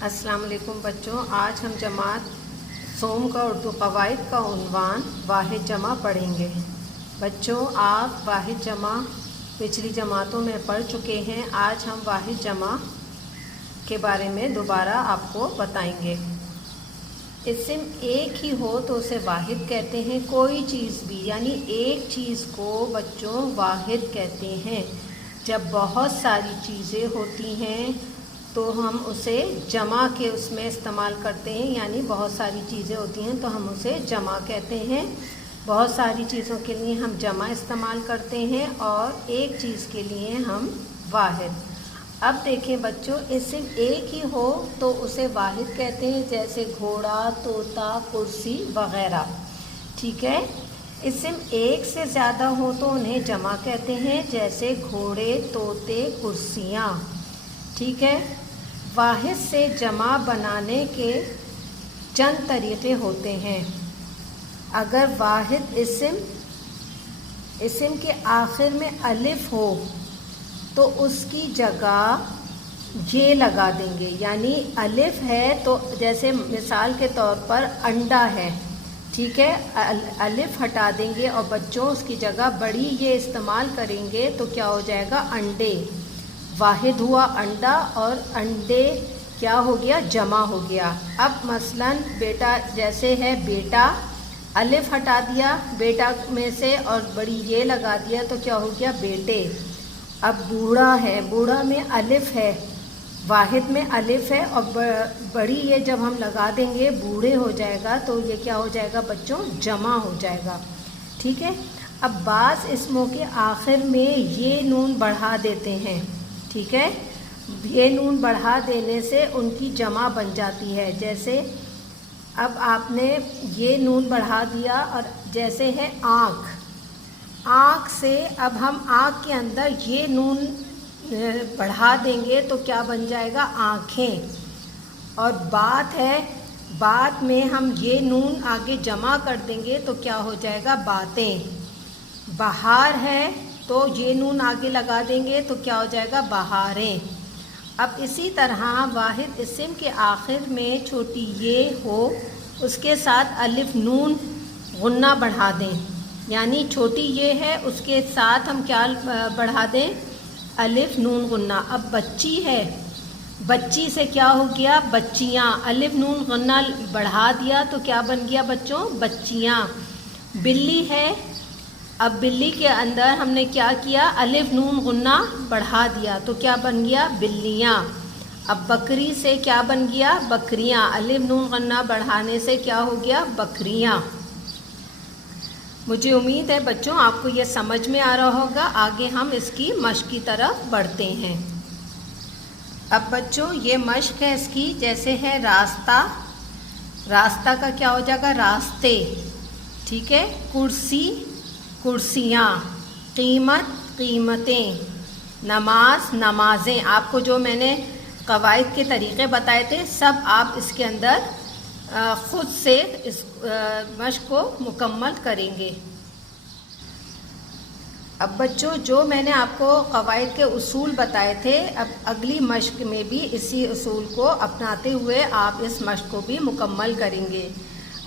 السلام علیکم بچوں، آج ہم جماعت سوم کا اردو قواعد کا عنوان واحد جمع پڑھیں گے۔ بچوں، آپ واحد جمع پچھلی جماعتوں میں پڑھ چکے ہیں۔ آج ہم واحد جمع کے بارے میں دوبارہ آپ کو بتائیں گے۔ اسم ایک ہی ہو تو اسے واحد کہتے ہیں۔ کوئی چیز بھی یعنی ایک چیز کو بچوں واحد کہتے ہیں۔ جب بہت ساری چیزیں ہوتی ہیں تو ہم اسے جمع کے اس میں استعمال کرتے ہیں، یعنی بہت ساری چیزیں ہوتی ہیں تو ہم اسے جمع کہتے ہیں۔ بہت ساری چیزوں کے لیے ہم جمع استعمال کرتے ہیں اور ایک چیز کے لیے ہم واحد۔ اب دیکھیں بچوں، اسم ایک ہی ہو تو اسے واحد کہتے ہیں، جیسے گھوڑا، طوطا، کرسی وغیرہ، ٹھیک ہے۔ اسم ایک سے زیادہ ہو تو انہیں جمع کہتے ہیں، جیسے گھوڑے، طوطے، کرسیاں، ٹھیک ہے۔ واحد سے جمع بنانے کے چند طریقے ہوتے ہیں۔ اگر واحد اسم کے آخر میں الف ہو تو اس کی جگہ یہ لگا دیں گے، یعنی الف ہے تو جیسے مثال کے طور پر انڈا ہے، ٹھیک ہے، الف ہٹا دیں گے اور بچوں اس کی جگہ بڑی یہ استعمال کریں گے تو کیا ہو جائے گا؟ انڈے۔ واحد ہوا انڈا اور انڈے کیا ہو گیا؟ جمع ہو گیا۔ اب مثلا بیٹا جیسے ہے بیٹا، الف ہٹا دیا بیٹا میں سے اور بڑی یہ لگا دیا تو کیا ہو گیا؟ بیٹے۔ اب بوڑھا ہے، بوڑھا میں الف ہے، واحد میں الف ہے اور بڑی یہ جب ہم لگا دیں گے بوڑھے ہو جائے گا تو یہ کیا ہو جائے گا بچوں؟ جمع ہو جائے گا، ٹھیک ہے۔ اب بعض اسموں کے آخر میں یہ نون بڑھا دیتے ہیں، ٹھیک ہے۔ یہ نون بڑھا دینے سے ان کی جمع بن جاتی ہے، جیسے اب آپ نے یہ نون بڑھا دیا اور جیسے ہے آنکھ، آنکھ سے اب ہم آنکھ کے اندر یہ نون بڑھا دیں گے تو کیا بن جائے گا؟ آنکھیں۔ اور بات ہے، بات میں ہم یہ نون آگے جمع کر دیں گے تو کیا ہو جائے گا؟ باتیں۔ بہار ہے تو یہ نون آگے لگا دیں گے تو کیا ہو جائے گا؟ بہاریں۔ اب اسی طرح واحد اسم کے آخر میں چھوٹی یہ ہو، اس کے ساتھ الف نون غنہ بڑھا دیں، یعنی چھوٹی یہ ہے اس کے ساتھ ہم کیا بڑھا دیں؟ الف نون غنہ۔ اب بچی ہے، بچی سے کیا ہو گیا؟ بچیاں، الف نون غنہ بڑھا دیا تو کیا بن گیا بچوں؟ بچیاں۔ بلی ہے، اب بلی کے اندر ہم نے کیا کیا؟ الف نون غنہ بڑھا دیا تو کیا بن گیا؟ بلیاں۔ اب بکری سے کیا بن گیا؟ بکریاں، الف نون غنہ بڑھانے سے کیا ہو گیا؟ بکریاں۔ مجھے امید ہے بچوں آپ کو یہ سمجھ میں آ رہا ہوگا۔ آگے ہم اس کی مشق کی طرف بڑھتے ہیں۔ اب بچوں یہ مشق ہے اس کی، جیسے ہے راستہ، راستہ کا کیا ہو جائے گا؟ راستے، ٹھیک ہے۔ کرسی، کرسیاں۔ قیمت، قیمتیں۔ نماز، نمازیں۔ آپ کو جو میں نے قواعد کے طریقے بتائے تھے سب آپ اس کے اندر خود سے اس مشق کو مکمل کریں گے۔ اب بچوں جو میں نے آپ کو قواعد کے اصول بتائے تھے، اب اگلی مشق میں بھی اسی اصول کو اپناتے ہوئے آپ اس مشق کو بھی مکمل کریں گے۔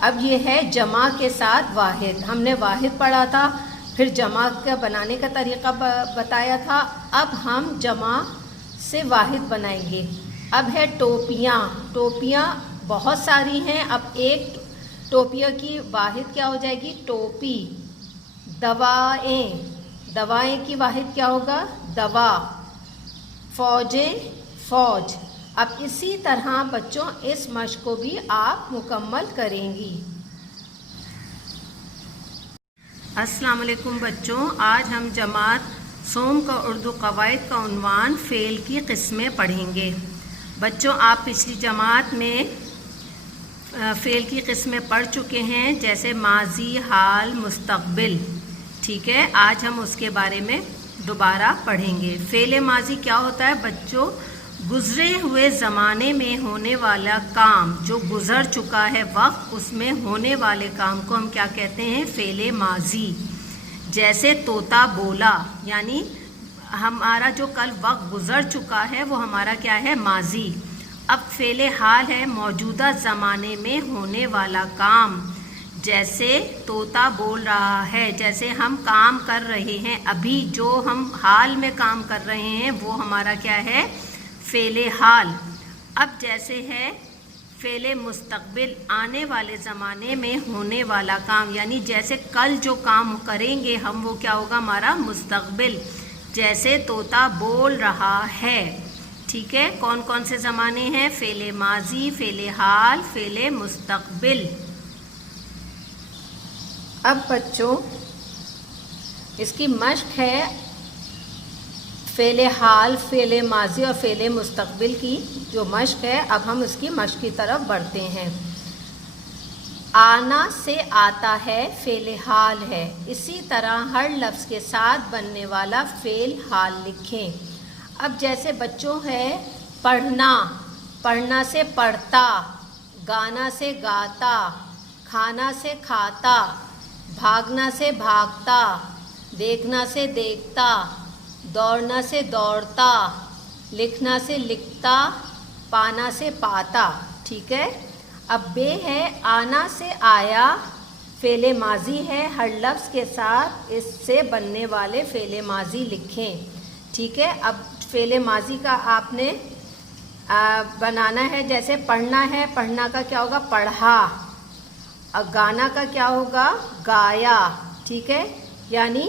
اب یہ ہے جمع کے ساتھ واحد۔ ہم نے واحد پڑھا تھا، پھر جمع کا بنانے کا طریقہ بتایا تھا، اب ہم جمع سے واحد بنائیں گے۔ اب ہے ٹوپیاں۔ ٹوپیاں بہت ساری ہیں، اب ایک ٹوپیوں کی واحد کیا ہو جائے گی؟ ٹوپی۔ دوائیں، دوائیں کی واحد کیا ہوگا؟ دوا۔ فوجیں، فوج۔ اب اسی طرح بچوں اس مشق کو بھی آپ مکمل کریں گی۔ السلام علیکم بچوں، آج ہم جماعت سوم کا اردو قواعد کا عنوان فعل کی قسمیں پڑھیں گے۔ بچوں آپ پچھلی جماعت میں فعل کی قسمیں پڑھ چکے ہیں، جیسے ماضی، حال، مستقبل، ٹھیک ہے۔ آج ہم اس کے بارے میں دوبارہ پڑھیں گے۔ فعل ماضی کیا ہوتا ہے بچوں؟ گزرے ہوئے زمانے میں ہونے والا کام، جو گزر چکا ہے وقت، اس میں ہونے والے کام کو ہم کیا کہتے ہیں؟ فعل ماضی۔ جیسے طوطا بولا، یعنی ہمارا جو کل وقت گزر چکا ہے وہ ہمارا کیا ہے؟ ماضی۔ اب فعل حال ہے موجودہ زمانے میں ہونے والا کام، جیسے طوطا بول رہا ہے، جیسے ہم کام کر رہے ہیں، ابھی جو ہم حال میں کام کر رہے ہیں وہ ہمارا کیا ہے؟ فعل حال۔ اب جیسے ہے فعل مستقبل، آنے والے زمانے میں ہونے والا کام، یعنی جیسے کل جو کام کریں گے ہم وہ کیا ہوگا؟ ہمارا مستقبل، جیسے طوطا بول رہا ہے۔ ٹھیک ہے، کون کون سے زمانے ہیں؟ فعل ماضی، فعل حال، فعل مستقبل۔ اب بچوں اس کی مشق ہے فعل حال، فعل ماضی اور فعل مستقبل کی جو مشق ہے، اب ہم اس کی مشق کی طرف بڑھتے ہیں۔ آنا سے آتا ہے فعل حال ہے، اسی طرح ہر لفظ کے ساتھ بننے والا فعل حال لکھیں۔ اب جیسے بچوں ہے پڑھنا، پڑھنا سے پڑھتا، گانا سے گاتا، کھانا سے کھاتا، بھاگنا سے بھاگتا، دیکھنا سے دیکھتا، دوڑنا سے دوڑتا، لکھنا سے لکھتا، پانا سے پاتا۔ ٹھیک ہے، اب بے ہے آنا سے آیا، فعل ماضی ہے، ہر لفظ کے ساتھ اس سے بننے والے فعل ماضی لکھیں۔ ٹھیک ہے، اب فعل ماضی کا آپ نے بنانا ہے، جیسے پڑھنا ہے، پڑھنا کا کیا ہوگا؟ پڑھا۔ اور گانا کا کیا ہوگا؟ گایا۔ ٹھیک ہے، یعنی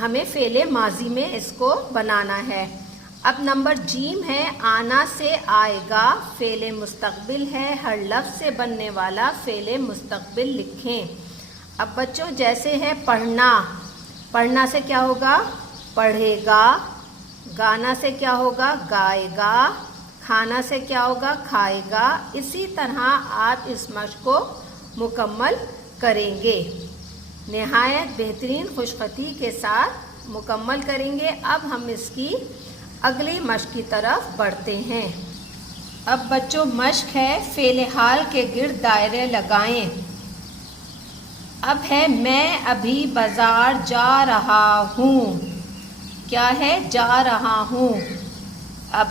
ہمیں فعل ماضی میں اس کو بنانا ہے۔ اب نمبر جیم ہے آنا سے آئے گا، فعل مستقبل ہے، ہر لفظ سے بننے والا فعل مستقبل لکھیں۔ اب بچوں جیسے ہے پڑھنا، پڑھنا سے کیا ہوگا؟ پڑھے گا۔ گانا سے کیا ہوگا؟ گائے گا۔ کھانا سے کیا ہوگا؟ کھائے گا۔ اسی طرح آپ اس مشق کو مکمل کریں گے، نہایت بہترین خوش خطی کے ساتھ مکمل کریں گے۔ اب ہم اس کی اگلی مشق کی طرف بڑھتے ہیں۔ اب بچوں مشق ہے فعل حال کے گرد دائرے لگائیں۔ اب ہے میں ابھی بازار جا رہا ہوں، کیا ہے؟ جا رہا ہوں۔ اب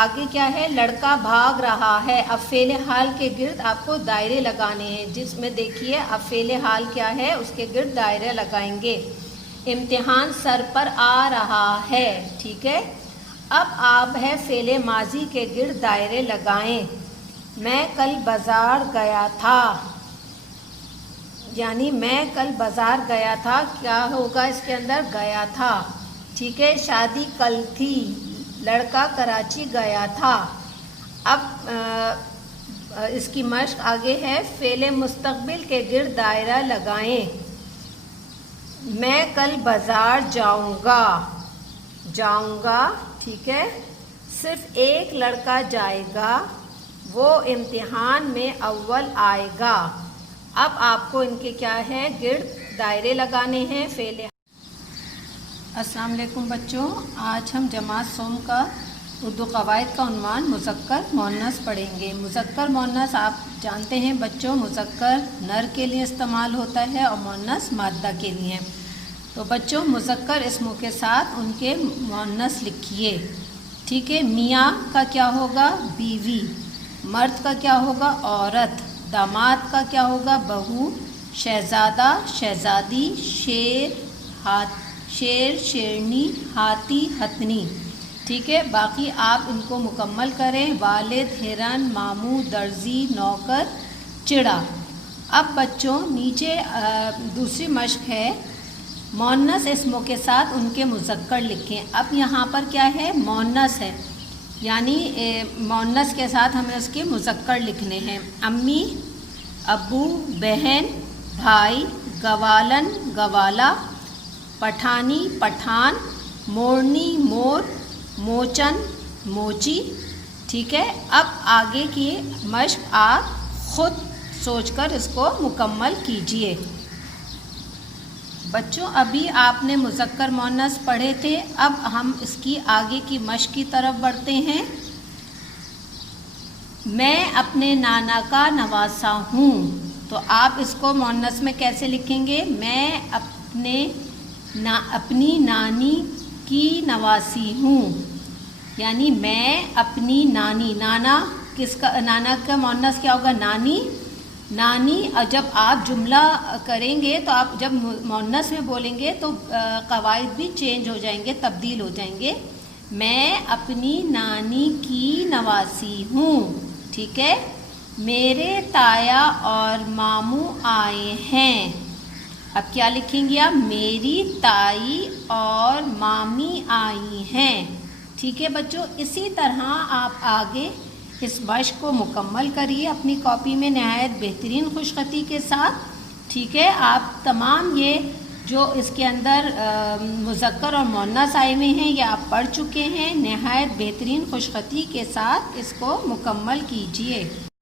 آگے کیا ہے؟ لڑکا بھاگ رہا ہے۔ اب فعل حال کے گرد آپ کو دائرے لگانے ہیں، جس میں دیکھیے اب فعل حال کیا ہے، اس کے گرد دائرے لگائیں گے۔ امتحان سر پر آ رہا ہے۔ ٹھیک ہے، اب آپ ہے فعل ماضی کے گرد دائرے لگائیں۔ میں کل بازار گیا تھا، یعنی میں کل بازار گیا تھا، کیا ہوگا اس کے اندر؟ گیا تھا۔ ٹھیک ہے، شادی کل تھی، لڑکا کراچی گیا تھا۔ اب اس کی مشق آگے ہے فعل مستقبل کے گرد دائرہ لگائیں۔ میں کل بازار جاؤں گا، جاؤں گا۔ ٹھیک ہے، صرف ایک لڑکا جائے گا، وہ امتحان میں اول آئے گا۔ اب آپ کو ان کے کیا ہے؟ گرد دائرے لگانے ہیں فعل۔ السلام علیکم بچوں، آج ہم جماعت سوم کا اردو قواعد کا عنوان مذکر مؤنث پڑھیں گے۔ مذکر مؤنث آپ جانتے ہیں بچوں، مذکر نر کے لیے استعمال ہوتا ہے اور مؤنث مادہ کے لیے۔ تو بچوں مذکر اسموں کے ساتھ ان کے مؤنث لکھیے۔ ٹھیک ہے، میاں کا کیا ہوگا؟ بیوی۔ مرد کا کیا ہوگا؟ عورت۔ داماد کا کیا ہوگا؟ بہو۔ شہزادہ، شہزادی۔ شیر، شیرنی۔ ہاتھی، ہتنی۔ ٹھیک ہے، باقی آپ ان کو مکمل کریں۔ والد، ہرن، ماموں، درزی، نوکر، چڑا۔ اب بچوں نیچے دوسری مشق ہے مؤنث اسموں کے ساتھ ان کے مذکر لکھیں۔ اب یہاں پر کیا ہے؟ مؤنث ہے، یعنی مؤنث کے ساتھ ہمیں اس کے مذکر لکھنے ہیں۔ امی، ابو، بہن، بھائی، گوالن، گوالا، پٹھانی، پٹھان، مورنی، مور، موچن، موچی۔ ٹھیک ہے، اب آگے کی مشق آپ خود سوچ کر اس کو مکمل کیجئے۔ بچوں ابھی آپ نے مذکر مؤنث پڑھے تھے، اب ہم اس کی آگے کی مشق کی طرف بڑھتے ہیں۔ میں اپنے نانا کا نواسا ہوں، تو آپ اس کو مؤنث میں کیسے لکھیں گے؟ میں اپنی نانی کی نواسی ہوں۔ یعنی میں اپنی نانی، نانا کس کا، نانا کا مؤنث کیا ہوگا؟ نانی. نانی. اور جب آپ جملہ کریں گے تو آپ جب مؤنث میں بولیں گے تو قواعد بھی چینج ہو جائیں گے، تبدیل ہو جائیں گے. میں اپنی نانی کی نواسی ہوں. ٹھیک ہے. میرے تایا اور ماموں آئے ہیں. اب کیا لکھیں گے آپ؟ میری تائی اور مامی آئی ہیں. ٹھیک ہے بچوں، اسی طرح آپ آگے اس مشق کو مکمل کریے اپنی کاپی میں نہایت بہترین خوش خطی کے ساتھ. ٹھیک ہے. آپ تمام یہ جو اس کے اندر مذکر اور مؤنث آئے ہوئے ہیں یہ آپ پڑھ چکے ہیں. نہایت بہترین خوش خطی کے ساتھ اس کو مکمل کیجیے.